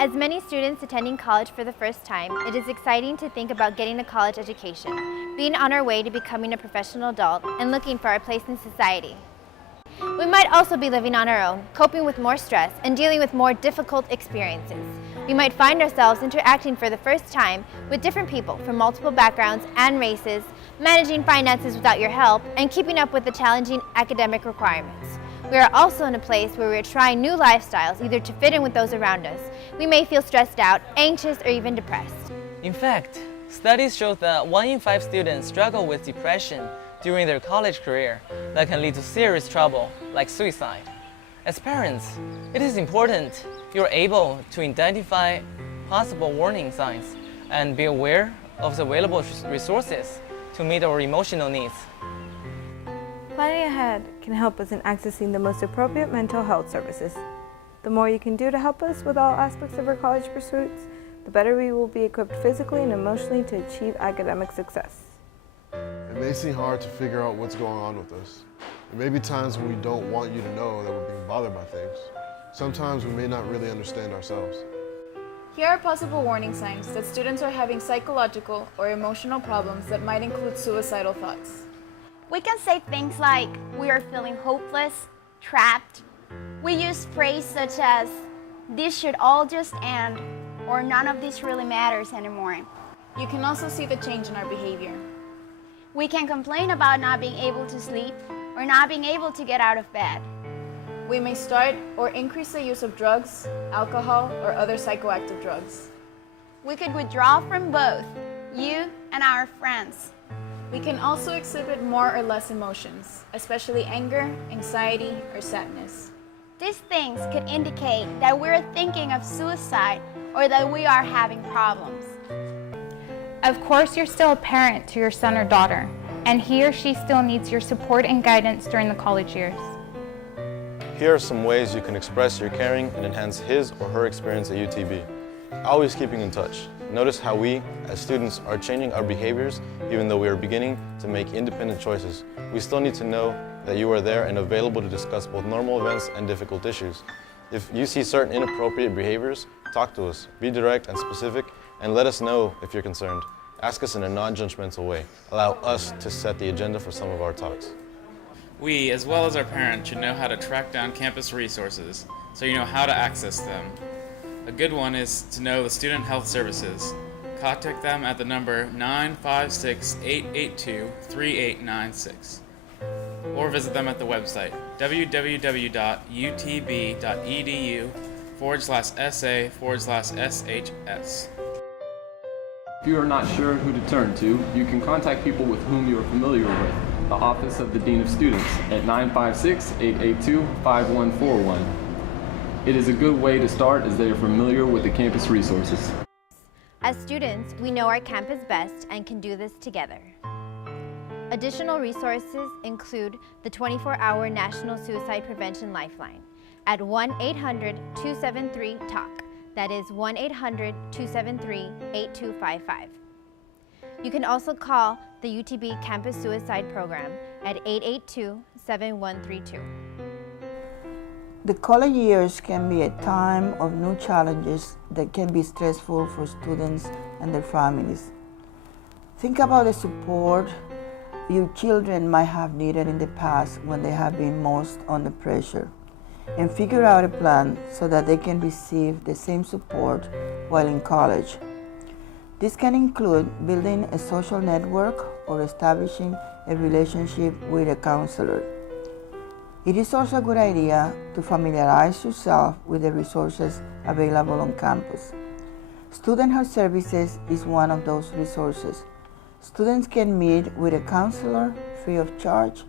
As many students attending college for the first time, it is exciting to think about getting a college education, being on our way to becoming a professional adult, and looking for our place in society. We might also be living on our own, coping with more stress, and dealing with more difficult experiences. We might find ourselves interacting for the first time with different people from multiple backgrounds and races, managing finances without your help, and keeping up with the challenging academic requirements. We are also in a place where we are trying new lifestyles, either to fit in with those around us. We may feel stressed out, anxious, or even depressed. In fact, studies show that 1 in 5 students struggle with depression during their college career that can lead to serious trouble, like suicide. As parents, it is important you're able to identify possible warning signs and be aware of the available resources to meet our emotional needs. Planning ahead can help us in accessing the most appropriate mental health services. The more you can do to help us with all aspects of our college pursuits, the better we will be equipped physically and emotionally to achieve academic success. It may seem hard to figure out what's going on with us. There may be times when we don't want you to know that we're being bothered by things. Sometimes we may not really understand ourselves. Here are possible warning signs that students are having psychological or emotional problems that might include suicidal thoughts. We can say things like, we are feeling hopeless, trapped. We use phrases such as, this should all just end, or none of this really matters anymore. You can also see the change in our behavior. We can complain about not being able to sleep or not being able to get out of bed. We may start or increase the use of drugs, alcohol, or other psychoactive drugs. We could withdraw from both, you and our friends. We can also exhibit more or less emotions, especially anger, anxiety, or sadness. These things could indicate that we're thinking of suicide or that we are having problems. Of course, you're still a parent to your son or daughter, and he or she still needs your support and guidance during the college years. Here are some ways you can express your caring and enhance his or her experience at UTB. Always keeping in touch. Notice how we, as students, are changing our behaviors even though we are beginning to make independent choices. We still need to know that you are there and available to discuss both normal events and difficult issues. If you see certain inappropriate behaviors, talk to us. Be direct and specific, and let us know if you're concerned. Ask us in a non-judgmental way. Allow us to set the agenda for some of our talks. We, as well as our parents, should know how to track down campus resources, so you know how to access them. A good one is to know the Student Health Services. Contact them at the number 956-882-3896. Or visit them at the website www.utb.edu/SA/SHS. If you are not sure who to turn to, you can contact people with whom you are familiar with. The Office of the Dean of Students at 956-882-5141. It is a good way to start as they are familiar with the campus resources. As students, we know our campus best and can do this together. Additional resources include the 24-hour National Suicide Prevention Lifeline at 1-800-273-TALK. That is 1-800-273-8255. You can also call the UTB Campus Suicide Program at 882-7132. The college years can be a time of new challenges that can be stressful for students and their families. Think about the support your children might have needed in the past when they have been most under pressure, and figure out a plan so that they can receive the same support while in college. This can include building a social network or establishing a relationship with a counselor. It is also a good idea to familiarize yourself with the resources available on campus. Student Health Services is one of those resources. Students can meet with a counselor free of charge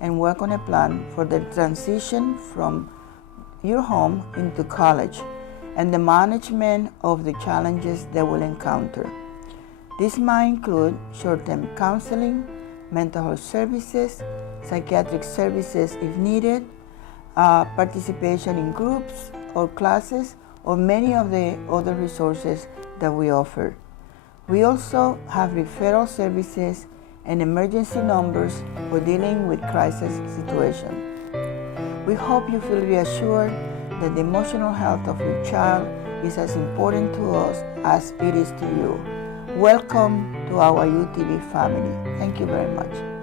and work on a plan for the transition from your home into college and the management of the challenges they will encounter. This might include short-term counseling, mental health services, psychiatric services if needed, participation in groups or classes, or many of the other resources that we offer. We also have referral services and emergency numbers for dealing with crisis situations. We hope you feel reassured that the emotional health of your child is as important to us as it is to you. Welcome to our UTB family. Thank you very much.